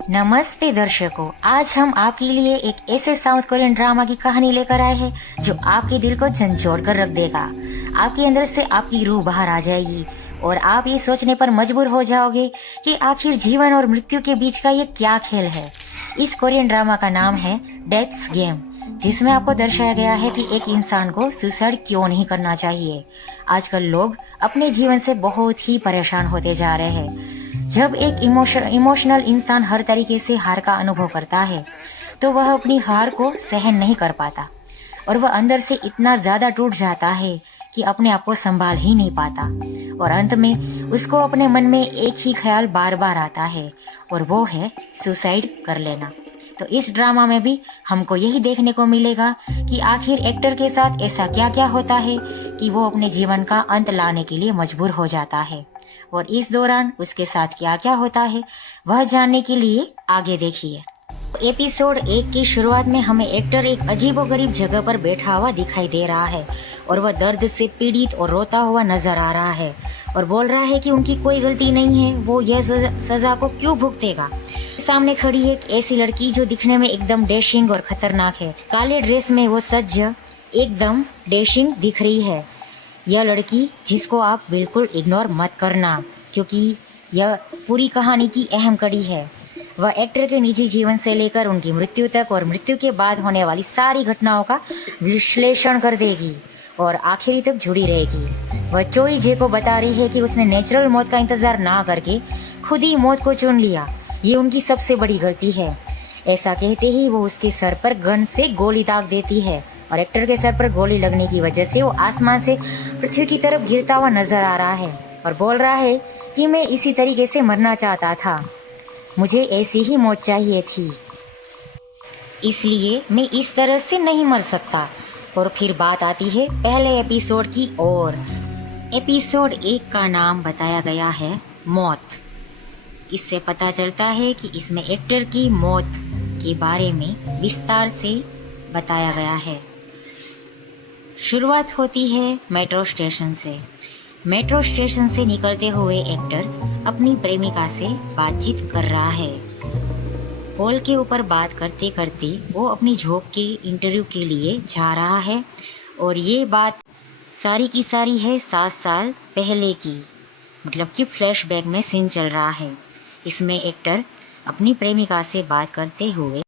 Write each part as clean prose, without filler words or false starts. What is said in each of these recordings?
नमस्ते दर्शकों, आज हम आपके लिए एक ऐसे साउथ कोरियन ड्रामा की कहानी लेकर आए हैं जो आपके दिल को झंझोड़ कर रख देगा। आपके अंदर से आपकी रूह बाहर आ जाएगी और आप ये सोचने पर मजबूर हो जाओगे कि आखिर जीवन और मृत्यु के बीच का ये क्या खेल है। इस कोरियन ड्रामा का नाम है डेथ्स गेम, जिसमें आपको दर्शाया गया है कि एक इंसान को सुसाइड क्यों नहीं करना चाहिए। आजकल लोग अपने जीवन से बहुत ही परेशान होते जा रहे हैं। जब एक इमोशनल इंसान हर तरीके से हार का अनुभव करता है तो वह अपनी हार को सहन नहीं कर पाता और वह अंदर से इतना ज्यादा टूट जाता है कि अपने आप को संभाल ही नहीं पाता और अंत में उसको अपने मन में एक ही ख्याल बार बार आता है और वो है सुसाइड कर लेना। तो इस ड्रामा में भी हमको यही देखने को मिलेगा कि आखिर एक्टर के साथ ऐसा क्या क्या होता है कि वो अपने जीवन का अंत लाने के लिए मजबूर हो जाता है और इस दौरान उसके साथ क्या क्या होता है वह जानने के लिए आगे देखिए। एपिसोड 1 की शुरुआत में हमें एक्टर एक अजीबोगरीब जगह पर बैठा हुआ दिखाई दे रहा है और वह दर्द से पीड़ित और रोता हुआ नजर आ रहा है और बोल रहा है कि उनकी कोई गलती नहीं है, वो यह सजा को क्यों भुगतेगा। सामने खड़ी है एक ऐसी लड़की जो दिखने में एकदम डैशिंग और खतरनाक है। काले ड्रेस में वो सज्ज एकदम डैशिंग दिख रही है। यह लड़की जिसको आप बिल्कुल इग्नोर मत करना, क्योंकि यह पूरी कहानी की अहम कड़ी है। वह एक्टर के निजी जीवन से लेकर उनकी मृत्यु तक और मृत्यु के बाद होने वाली सारी घटनाओं का विश्लेषण कर देगी और आखिरी तक जुड़ी रहेगी। वह चोई जे को बता रही है कि उसने नेचुरल मौत का इंतजार ना करके खुद ही मौत को चुन लिया, ये उनकी सबसे बड़ी गलती है। ऐसा कहते ही वो उसके सर पर गन से गोली दाग देती है और एक्टर के सर पर गोली लगने की वजह से वो आसमान से पृथ्वी की तरफ गिरता हुआ नजर आ रहा है और बोल रहा है कि मैं इसी तरीके से मरना चाहता था, मुझे ऐसी ही मौत चाहिए थी, इसलिए मैं इस तरह से नहीं मर सकता। और फिर बात आती है पहले एपिसोड की ओर। एपिसोड 1 का नाम बताया गया है मौत। इससे पता चलता है कि इसमें एक्टर की मौत के बारे में विस्तार से बताया गया है। शुरुआत होती है मेट्रो स्टेशन से। मेट्रो स्टेशन से निकलते हुए एक्टर अपनी प्रेमिका से बातचीत कर रहा है। कॉल के ऊपर बात करते करते वो अपनी जॉब के इंटरव्यू के लिए जा रहा है और ये बात सारी की सारी है 7 साल पहले की, मतलब कि फ्लैशबैक में सीन चल रहा है। इसमें एक्टर अपनी प्रेमिका से बात करते हुए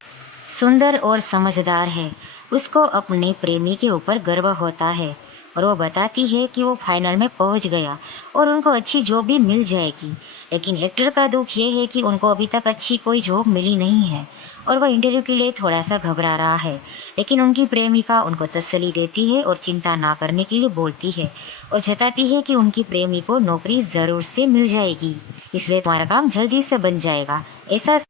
सुंदर और समझदार है, उसको अपने प्रेमी के ऊपर गर्व होता है और वो बताती है कि वो फाइनल में पहुंच गया और उनको अच्छी जॉब भी मिल जाएगी। लेकिन एक्टर का दुख ये है कि उनको अभी तक अच्छी कोई जॉब मिली नहीं है और वह इंटरव्यू के लिए थोड़ा सा घबरा रहा है। लेकिन उनकी प्रेमिका उनको तसल्ली देती है और चिंता ना करने के लिए बोलती है और जताती है कि उनकी प्रेमी को नौकरी ज़रूर से मिल जाएगी, इसलिए तुम्हारा काम जल्दी से बन जाएगा। ऐसा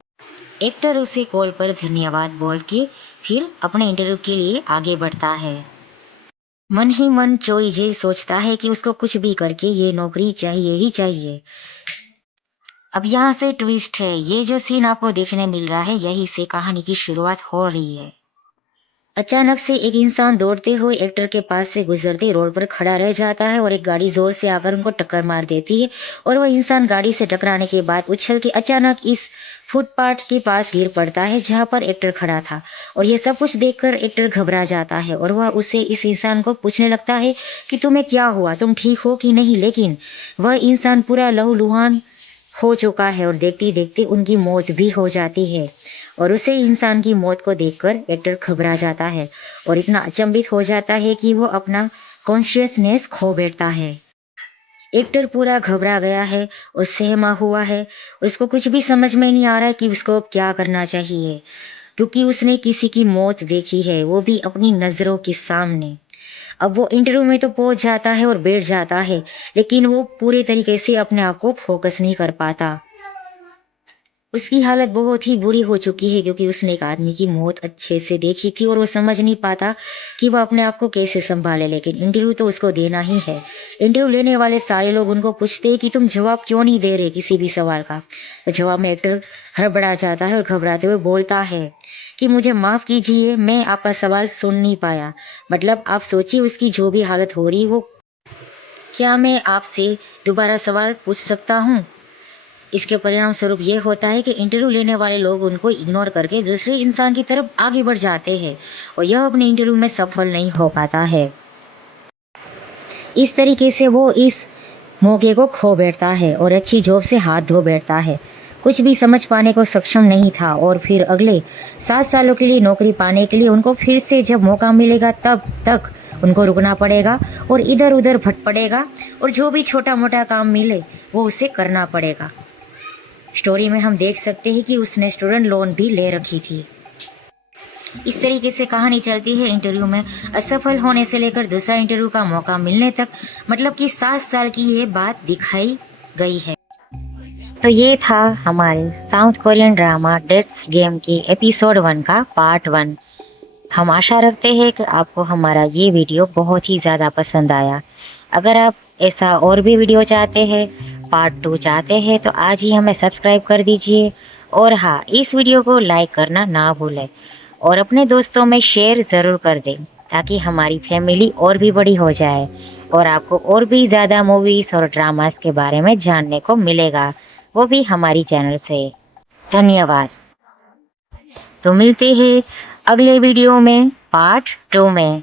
एक्टर उसे कॉल पर धन्यवाद बोल के फिर अपने इंटरव्यू के लिए आगे बढ़ता है। मन ही मन चोई जे सोचता है कि उसको कुछ भी करके ये नौकरी चाहिए ही चाहिए। अब यहाँ से ट्विस्ट है, ये जो सीन आपको देखने मिल रहा है यही से कहानी की शुरुआत हो रही है। अचानक से एक इंसान दौड़ते हुए एक्टर के पास से गुजरते रोड पर खड़ा रह जाता है और एक गाड़ी जोर से आकर उनको टक्कर मार देती है और वह इंसान गाड़ी से टकराने के बाद उछल के अचानक इस फुटपाथ के पास गिर पड़ता है जहां पर एक्टर खड़ा था। और ये सब कुछ देखकर एक्टर घबरा जाता है और वह उससे इस इंसान को पूछने लगता है कि तुम्हें क्या हुआ, तुम ठीक हो कि नहीं। लेकिन वह इंसान पूरा लहूलुहान हो चुका है और देखते देखते उनकी मौत भी हो जाती है। और उसे इंसान की मौत को देखकर एक्टर घबरा जाता है और इतना अचंभित हो जाता है कि वो अपना कॉन्शियसनेस खो बैठता है। एक्टर पूरा घबरा गया है और सहमा हुआ है, उसको कुछ भी समझ में नहीं आ रहा है कि उसको अब क्या करना चाहिए, क्योंकि उसने किसी की मौत देखी है, वो भी अपनी नज़रों के सामने। अब वो इंटरव्यू में तो पहुंच जाता है और बैठ जाता है, लेकिन वो पूरे तरीके से अपने आप को फोकस नहीं कर पाता। उसकी हालत बहुत ही बुरी हो चुकी है क्योंकि उसने एक आदमी की मौत अच्छे से देखी थी और वो समझ नहीं पाता कि वो अपने आप को कैसे संभाले। लेकिन इंटरव्यू तो उसको देना ही है। इंटरव्यू लेने वाले सारे लोग उनको पूछते हैं कि तुम जवाब क्यों नहीं दे रहे किसी भी सवाल का। तो जवाब में एक्टर हड़बड़ा जाता है और घबराते हुए बोलता है कि मुझे माफ़ कीजिए, मैं आपका सवाल सुन नहीं पाया। मतलब आप सोचिए उसकी जो भी हालत हो रही वो। क्या मैं आपसे दोबारा सवाल पूछ सकता हूँ? इसके परिणाम स्वरूप ये होता है कि इंटरव्यू लेने वाले लोग उनको इग्नोर करके दूसरे इंसान की तरफ आगे बढ़ जाते हैं और यह अपने इंटरव्यू में सफल नहीं हो पाता है। इस तरीके से वो इस मौके को खो बैठता है और अच्छी जॉब से हाथ धो बैठता है। कुछ भी समझ पाने को सक्षम नहीं था और फिर अगले 7 सालों के लिए नौकरी पाने के लिए उनको फिर से जब मौका मिलेगा तब तक उनको रुकना पड़ेगा और इधर उधर भटक पड़ेगा और जो भी छोटा मोटा काम मिले वो उसे करना पड़ेगा। स्टोरी में हम देख सकते हैं कि उसने स्टूडेंट लोन भी ले रखी थी। इस तरीके से कहानी चलती है इंटरव्यू में असफल होने से लेकर दूसरा इंटरव्यू का मौका मिलने तक, मतलब कि 7 साल की ये बात दिखाई गई है। तो ये था हमारे South Korean drama dates game की एपिसोड 1 का पार्ट 1। हम आशा रखते हैं कि आपको हमारा ये वीडियो बहुत ही ज़्यादा पसंद आया। अगर आप ऐसा और भी वीडियो चाहते हैं, पार्ट 2 चाहते हैं, तो आज ही हमें सब्सक्राइब कर दीजिए। और हाँ, इस वीडियो को लाइक करना ना भूलें और अपने दोस्तों में शेयर ज़रूर कर दें ताकि हमारी फैमिली और भी बड़ी हो जाए और आपको और भी ज़्यादा मूवीज़ और ड्रामास के बारे में जानने को मिलेगा, वो भी हमारी चैनल से। धन्यवाद। तो मिलते हैं अगले वीडियो में पार्ट 2 में।